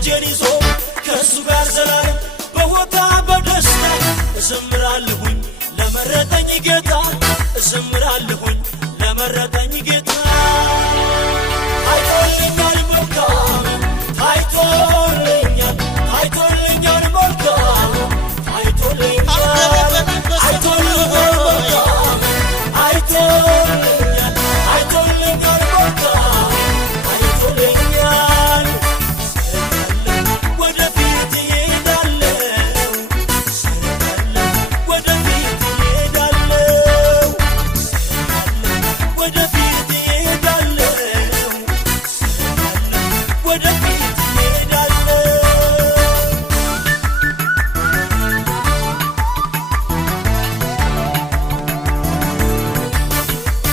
እጄን ይዞ ከሱ ጋር ዘላለም በወጣ በደስታ እዘምራለሁኝ ለመረጠኝ ጌታ እዘምራለሁኝ